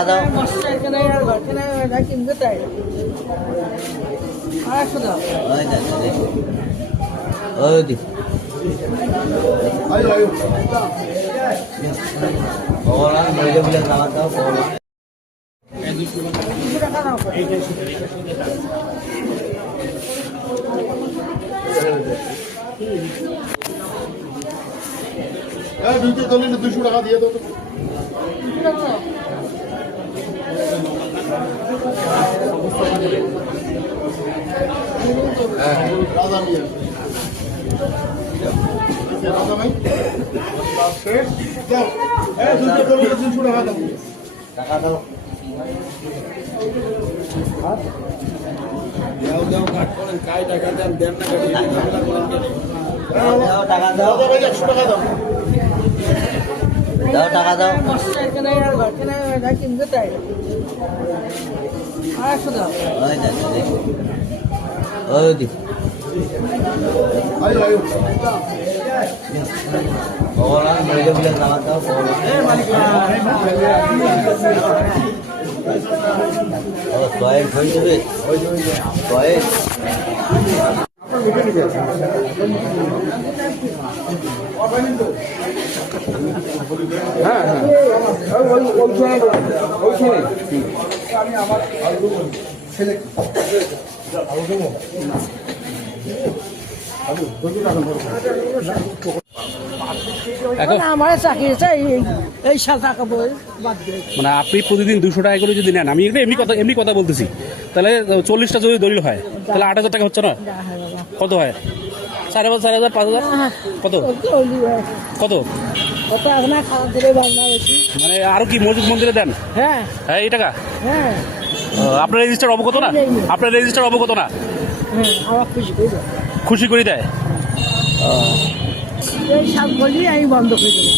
টাকা দাও। ওই দেখ, দেখ। ওই দিক। ভগবান মহিলা বলে খাবার দাও, ভগবান। দুইটা দলে 200 টাকা দিয়ে দাও তো। রাধা মিয়া রাধা ভাই দাও। দুইটা দলে 200 টাকা দাও। টাকা দাও। দাও কাট করেন, কাই টাকা দেন, দেন না কাটি দাও, টাকা দাও। দাদা ভাই 100 টাকা দাও। দাও, টাকা দাও। ওই দেখ, দেখ। ওই দিক। আয়ো ভগবান মহিলা বলে খাবার দাও, ভগবান। ও কয়েক হয়ে যাবে, কয়েক। হ্যাঁ হ্যাঁ ওইখানে আমি আমার ছেলে আমার চাকরি এই টাকা বাদ দিয়ে মানে আপনি প্রতিদিন 200 টাকা করে যদি নেন, আমি এমনি কথা বলতেছি, তাহলে 40টা যদি দলিল হয় তাহলে 8,000 টাকা হচ্ছে না? কত হয়? 4,500, 4,000, 5,000 কত কত? মানে আরো কি মসজিদ মন্দিরে দেন? হ্যাঁ হ্যাঁ, এই টাকা হ্যাঁ আপনার রেজিস্টার অবগত না? আপনার রেজিস্টার অবগত না? হ্যাঁ আমার খুশি করে দাও। খুশি করে দেয়। এই সব বলি আমি বন্ধ করে দেবো।